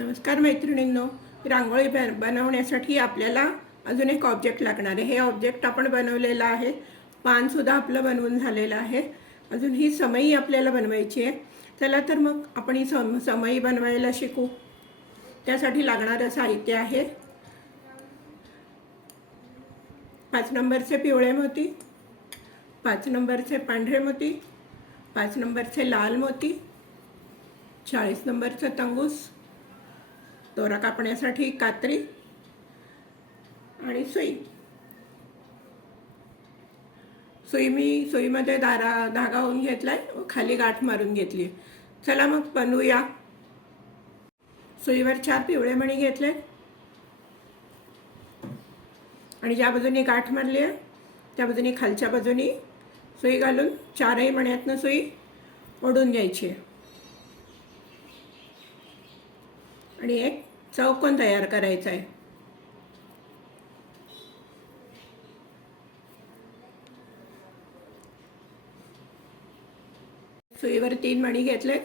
नमस्कार मैत्रिणींनो रांगोळी बन बनवण्यासाठी आपल्याला अजून एक ऑब्जेक्ट लागणार आहे. हे ऑब्जेक्ट आपण बनवलेलं आहे. पानसुद्धा आपलं बनवून झालेलं आहे. अजून ही समई आपल्याला बनवायची आहे. चला तर मग आपण ही सम समई बनवायला शिकू. त्यासाठी लागणारं साहित्य आहे. पाच नंबरचे पिवळे मोती पाच नंबरचे पांढरे मोती पाच नंबरचे लाल मोती चाळीस नंबरचं तंगूस दोरा कापण्यासाठी कात्री आणि सुई. सुई मी सुईमध्ये दारा धागा होऊन आहे व खाली गाठ मारून घेतली. चला मग बनवूया. सुईवर चार पिवळे मणी घेतले. आणि ज्या बाजूनी गाठ मारली आहे त्या बाजूनी खालच्या बाजूनी सुई घालून चारही मण्यातनं सुई ओढून घ्यायची आहे. आणि एक चौकोन तयार करायचा आहे सुईवर तीन मणी घेतले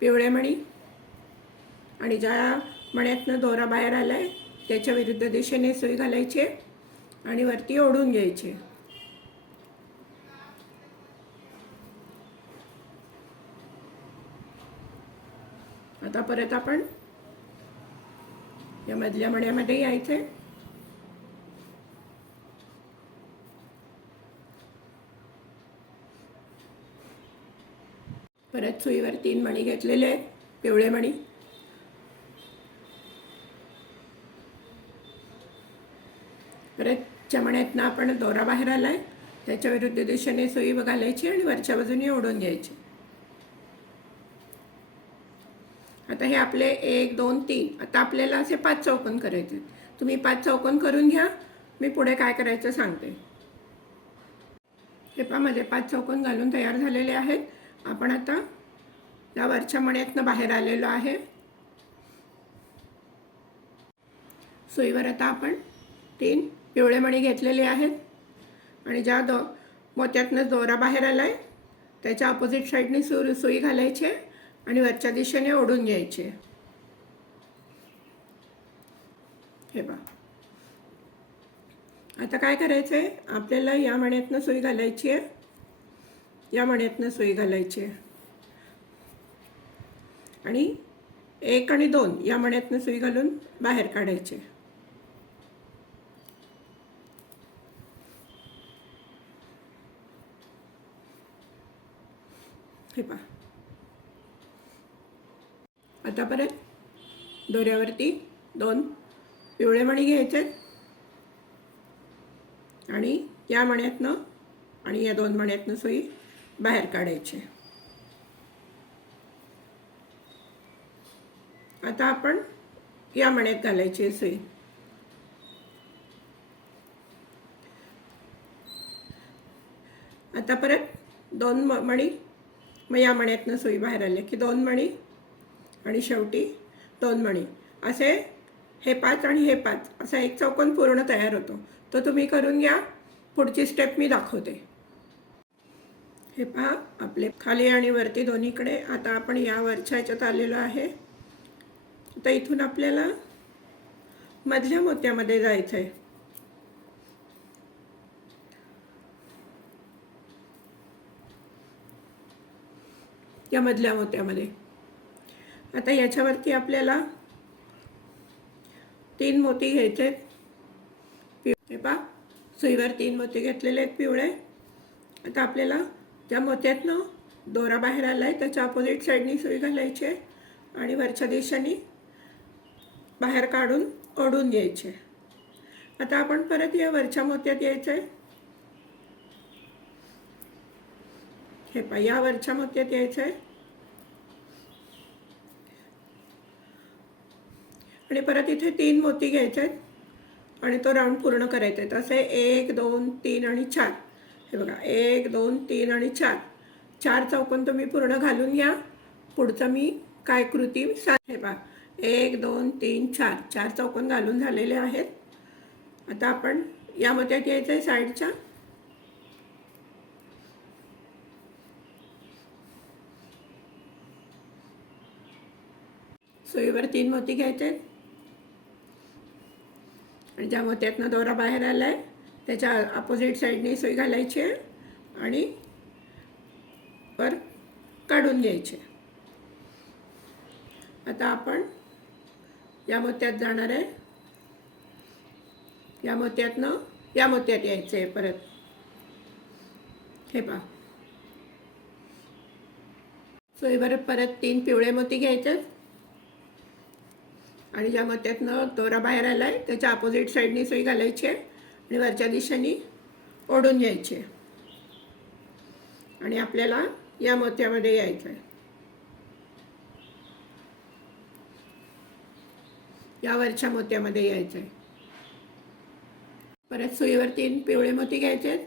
पिवळे मणी. आणि ज्या मण्यातनं दोरा बाहेर आलाय त्याच्या विरुद्ध दिशेने सुई घालायची आणि वरती ओढून घ्यायची आता परत आपण या मधल्या मण्यामध्ये यायचंय. परत सुईवर तीन मणी घेतलेले आहेत पिवळे मणी. परत चमण्यातनं आपण दोरा बाहेर आलाय त्याच्या विरुद्ध दिशेने सुई घालायची आणि वरच्या बाजूने ओढून घ्यायची. आता हे आपले एक दोन तीन. आता आपल्याला असे पाच चौकोन करायचे आहेत. तुम्ही पाच चौकोन करून घ्या. मी पुढे काय करायचं सांगते. टिपामध्ये पाच चौकोन घालून तयार झालेले आहेत. आपण आता या वरच्या मण्यातनं बाहेर आलेलो आहे. सुईवर आता आपण तीन पिवळे मणी घेतलेले आहेत. आणि ज्या दो मोत्यातनं दोरा बाहेर आला आहे त्याच्या अपोजिट साईडने सु सुई घालायची आहे. आणि वरच्या दिशेने ओढून घ्यायचे. हे बा आता काय करायचं आहे आपल्याला या मण्यातनं सुई घालायची आहे. या मण्यातनं सुई घालायची आहे. आणि एक आणि दोन या मण्यातनं सुई घालून बाहेर काढायचे. हे पहा. आता परत दोऱ्यावरती दोन पिवळे मणी घ्यायचे. आणि या मण्यातनं आणि या दोन मण्यातनं सुई बाहेर काढायची. आता आपण या मण्यात घालायची सुई. आता परत दोन मणी मग या मण्यातनं सुई बाहेर आले की दोन मणी आणि शेवटी दोन मणी असे हे पाच आणि हे पाच असा एक चौकोन पूर्ण तयार होतो. तो तुम्ही करून घ्या. पुढची स्टेप मी दाखवते. हे पहा आपले खाली आणि वरती दोन्हीकडे. आता आपण या वरच्या ह्याच्यात आलेलो आहे. तर इथून आपल्याला मधल्या मोत्यामध्ये जायचं आहे या मधल्या मोत्यामध्ये. आता याच्यावरती आपल्याला तीन मोती घ्यायचे हे पा सुईवर तीन मोती घेतलेले आहेत पिवळे. आता आपल्याला त्या मोत्यातनं दोरा बाहेर आला आहे त्याच्या अपोजिट साईडनी सुई घालायची आहे आणि वरच्या दिशेने बाहेर काढून ओढून घ्यायचे आता आपण परत या वरच्या मोत्यात यायचं आहे. हे पा या वरच्या मोत्यात यायचं आहे. आणि परत इथे तीन मोती घ्यायचे आहेत आणि तो राऊंड पूर्ण करायचा आहे. तसे एक दोन तीन आणि चार. हे बघा एक दोन तीन आणि चार. चार चौकोन तुम्ही पूर्ण घालून घ्या. पुढचं मी काय कृती सांग हे एक दोन तीन चार. चार चौकोन घालून झालेले आहेत. आता आपण या मोत्यात यायचं आहे साईडच्या. सुईवर तीन मोती घ्यायचे आहेत. आणि ज्या मोत्यातनं दोरा बाहेर आला आहे त्याच्या अपोजिट साईडने सुई घालायची आहे आणि वर काढून घ्यायचे आता आपण या मोत्यात जाणार आहे. या मोत्यातनं या मोत्यात यायचं आहे परत. हे पहा. सोयीवर परत तीन पिवळे मोती घ्यायचे आणि ज्या मोत्यातनं दोरा बाहेर आला आहे त्याच्या अपोजिट साईडनी सुई घालायची आहे आणि वरच्या दिशेने ओढून घ्यायची आहे. आणि आपल्याला या मोत्यामध्ये यायचं आहे. या वरच्या मोत्यामध्ये यायचं आहे. परत सुईवर तीन पिवळे मोती घ्यायचे आहेत.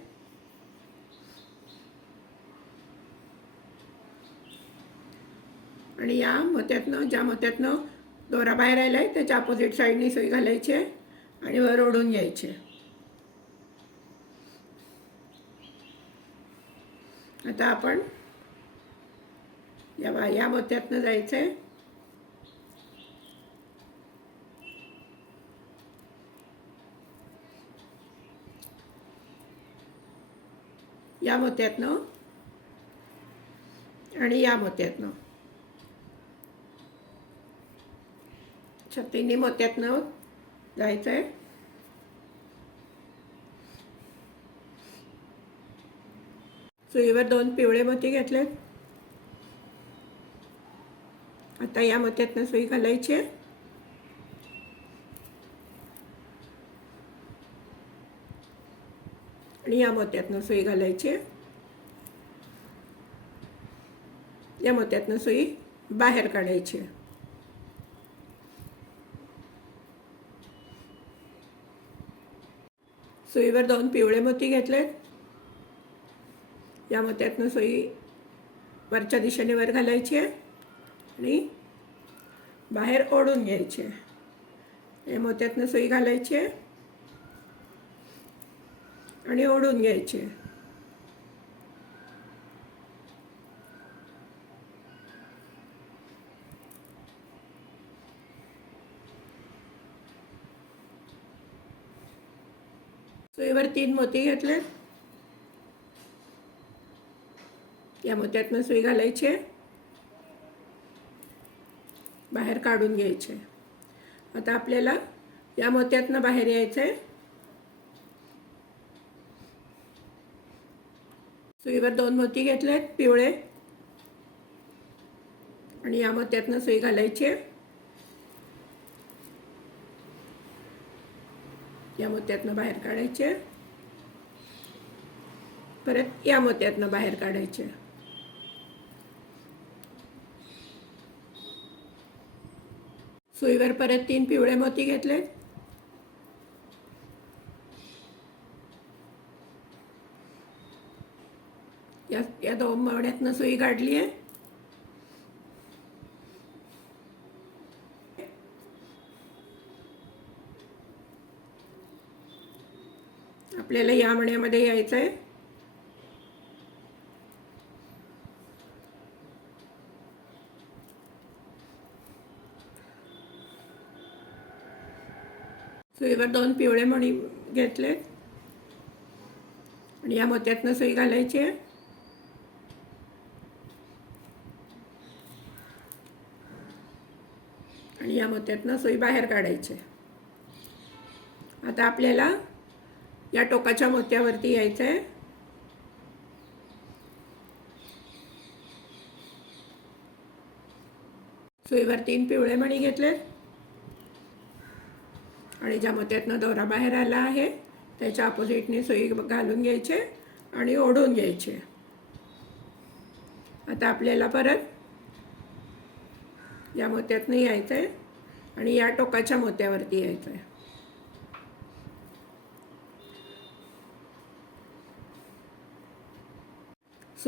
आणि या मोत्यातनं ज्या मोत्यातनं दोरा बाहेर आला आहे त्याच्या अपोजिट साईडनी सुई घालायची आहे आणि वर ओढून घ्यायची आता आपण या बा या मोत्यातनं जायचं आहे या मोत्यातनं आणि या मोत्यातनं अच्छा तिन्ही मोत्यातनं जायचं आहे सुईवर दोन पिवळे मोती घेतलेत. आता या मोत्यातनं सुई घालायची आहे. आणि या मोत्यातनं सुई घालायची आहे. या मोत्यातनं सुई बाहेर काढायची आहे. सुईवर दोन पिवळे मोती घेतलेत. या मोत्यातनं सुई वरच्या दिशेने वर घालायची आहे आणि बाहेर ओढून घ्यायची आहे. या मोत्यातनं सुई घालायची आहे आणि ओढून घ्यायची आहे. सुईवर तीन मोती घेतलेत. या मोत्यातनं सुई घालायची. आहे बाहेर काढून घ्यायचे. आता आपल्याला या मोत्यातनं बाहेर यायचं आहे सुईवर दोन मोती घेतलेत पिवळे. आणि या मोत्यातनं सुई घालायची. आहे या मोत्यातनं बाहेर काढायचे. परत या मोत्यातनं बाहेर काढायचे. सुईवर परत तीन पिवळे मोती घेतले या या दोन मवड्यातनं सुई काढली आहे आपल्याला या मण्यामध्ये यायचं आहे सुईवर दोन पिवळे मणी घेतलेत. आणि या मोत्यातनं सुई घालायची आहे. आणि या मोत्यातनं सुई बाहेर काढायची आहे. आता आपल्याला या टोकाच्या मोत्यावरती यायचं आहे सुईवर तीन पिवळे मणी घेतलेत. आणि ज्या मोत्यातनं दोरा बाहेर आला आहे त्याच्या अपोजिटने सुई घालून घ्यायचे आणि ओढून घ्यायचे. आता आपल्याला परत या मोत्यातनं यायचं आहे आणि या टोकाच्या मोत्यावरती यायचं आहे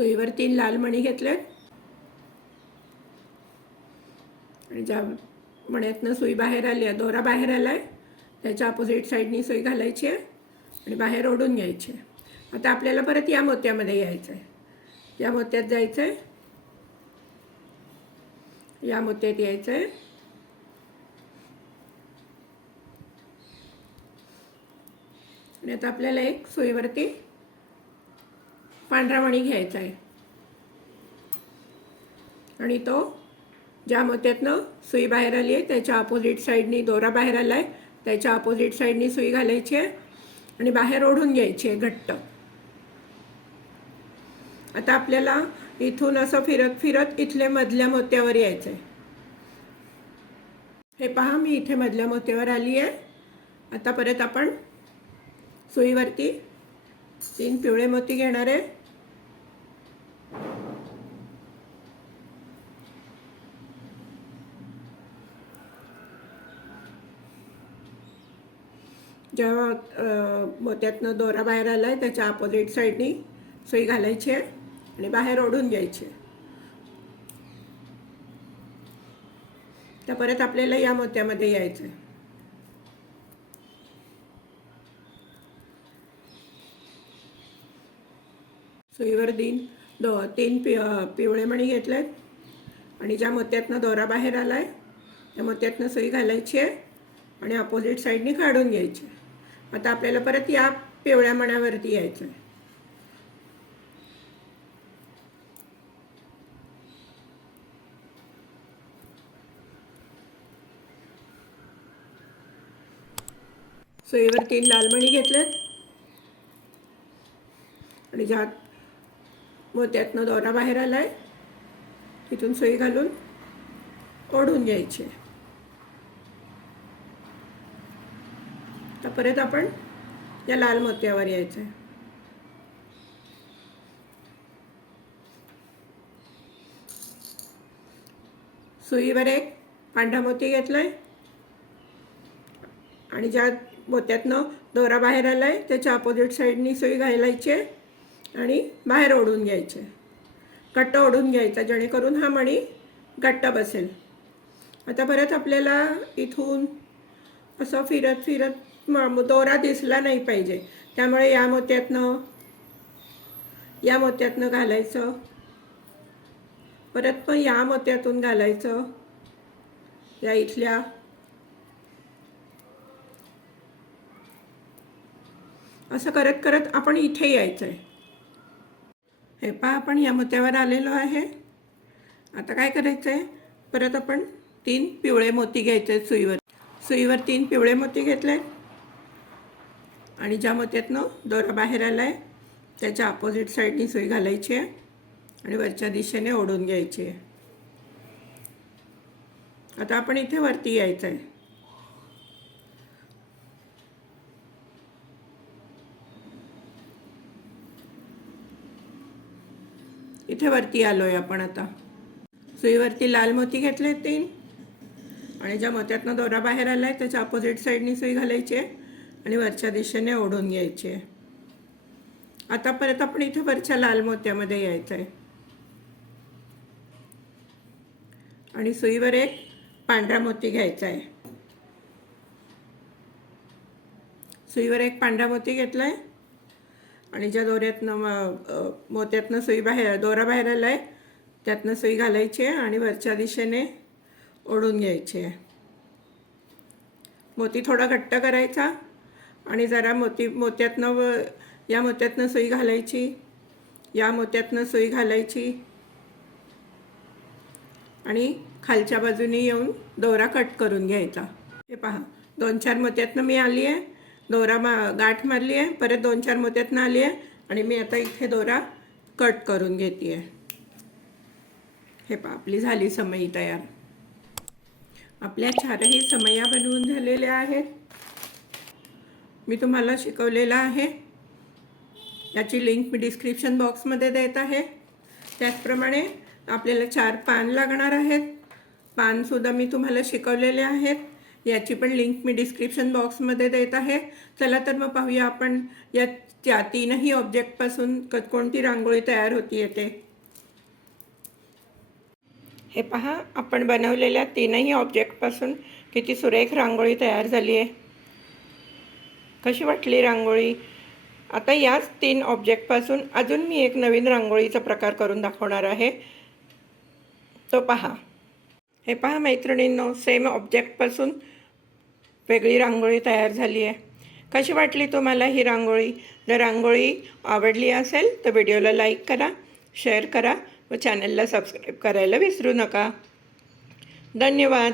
सुईवर तीन लाल मणी घेतल्यात. आणि ज्या मण्यातनं सुई बाहेर आली आहे दोरा बाहेर आला आहे त्याच्या अपोजिट साईडनी सुई घालायची आहे आणि बाहेर ओढून घ्यायची आहे. आता आपल्याला परत या मोत्यामध्ये यायचं आहे या मोत्यात जायचं आहे या मोत्यात यायचं आहे आणि आता आपल्याला एक सुईवरती पांढरा मणी घ्यायचा आहे. आणि तो ज्या मोत्यातनं सुई बाहेर आली आहे त्याच्या अपोजिट साईडनी दोरा बाहेर आला आहे त्याच्या अपोजिट साईडनी सुई घालायची आहे आणि बाहेर ओढून घ्यायची आहे घट्ट. आता आपल्याला इथून असं फिरत फिरत इथल्या मधल्या मोत्यावर यायचं आहे हे पहा मी इथे मधल्या मोत्यावर आली आहे. आता परत आपण सुईवरती तीन पिवळे मोती घेणार आहे. तुमच्या मोत्यातनं दोरा बाहेर आला आहे त्याच्या अपोजिट साईडनी सुई घालायची आहे आणि बाहेर ओढून घ्यायची तर परत आपल्याला या मोत्यामध्ये यायचं आहे सुईवर तीन दो तीन पि पिवळे मणी घेतलेत. आणि ज्या मोत्यातनं दोरा बाहेर आला आहे त्या मोत्यातनं सुई घालायची आहे आणि अपोजिट साईडनी काढून घ्यायची आहे. आता आपल्याला परत या पिवळ्या मण्यावरती यायचं आहे सोयीवर तीन लालमणी घेतल्यात. आणि ज्या मोत्यातनं दोरा बाहेर आलाय तिथून सोयी घालून ओढून घ्यायची. आता परत आपण या लाल मोत्यावर यायचं आहे सुईवर एक पांढरा मोती घेतलाय. आणि ज्या मोत्यातनं दोरा बाहेर आलाय त्याच्या अपोजिट साईडनी सुई घालायची आहे आणि बाहेर ओढून घ्यायचे घट्ट ओढून घ्यायचा जेणेकरून हा मणी घट्ट बसेल. आता परत आपल्याला इथून असं फिरत फिरत दोरा दिसला नाही पाहिजे. त्यामुळे या मोत्यातनं या मोत्यातनं घालायचं. परत पण या मोत्यातून घालायचं. या इथल्या. असं करत करत आपण इथे यायचं आहे हे पहा आपण या मोत्यावर आलेलो आहे. आता काय करायचं आहे परत आपण तीन पिवळे मोती घ्यायचे आहेत सुईवर. सुईवर तीन पिवळे मोती घेतले आणि ज्या मोत्यातनं दोरा बाहेर आला आहे त्याच्या अपोजिट साईडनी सुई घालायची आहे आणि वरच्या दिशेने ओढून घ्यायची आहे. आता आपण इथे वरती यायचं आहे इथे वरती आलो आहे आपण आता. सुईवरती लाल मोती घेतले तीन. आणि ज्या मोत्यातनं दोरा बाहेर आला आहे त्याच्या अपोजिट साईडनी सुई घालायची आहे. आणि वरच्या दिशेने ओढून घ्यायची. आहे आता परत आपण इथे वरच्या लाल मोत्यामध्ये यायचं आहे आणि सुईवर एक पांढरा मोती घ्यायचा आहे सुईवर एक पांढरा मोती घेतला आहे आणि ज्या दोऱ्यातनं मोत्यातनं सुई बाहेर दोरा बाहेर आला आहे त्यातनं सुई घालायची आहे आणि वरच्या दिशेने ओढून घ्यायची. आहे मोती थोडा घट्ट करायचा. आणि जरा मोती मोत्यातनं व या मोत्यातनं सुई घालायची. या मोत्यातनं सुई घालायची. आणि खालच्या बाजूने येऊन दोरा कट करून घ्यायचा. हे पहा दोन चार मोत्यातनं मी आली आहे. दोरा मा गाठ मारली आहे. परत दोन चार मोत्यातनं आली आहे. आणि मी आता इथे दोरा कट करून घेते आहे हे पहा आपली झाली समई तयार. आपल्या चारही समया बनवून झालेल्या आहेत. मी तुम्हाला शिकवलेलं आहे. याची लिंक मी डिस्क्रिप्शन बॉक्समध्ये देत आहे. त्याचप्रमाणे आपल्याला चार पान लागणार आहेत. पानसुद्धा मी तुम्हाला शिकवलेले आहेत. याची पण लिंक मी डिस्क्रिप्शन बॉक्समध्ये देत आहे. चला तर मग पाहूया आपण या त्या तीनही ऑब्जेक्टपासून क कोणती रांगोळी तयार होती ते हे पहा आपण बनवलेल्या तीनही ऑब्जेक्टपासून किती सुरेख रांगोळी तयार झाली आहे. कशी वाटली रांगोळी? आता याच तीन ऑब्जेक्टपासून अजून मी एक नवीन रांगोळीचा प्रकार करून दाखवणार आहे. तो पहा. हे पहा मैत्रिणींनो सेम ऑब्जेक्टपासून वेगळी रांगोळी तयार झाली आहे. कशी वाटली तुम्हाला ही रांगोळी? जर रांगोळी आवडली असेल तर व्हिडिओला लाईक करा शेअर करा व चॅनलला सबस्क्राईब करायला विसरू नका. धन्यवाद.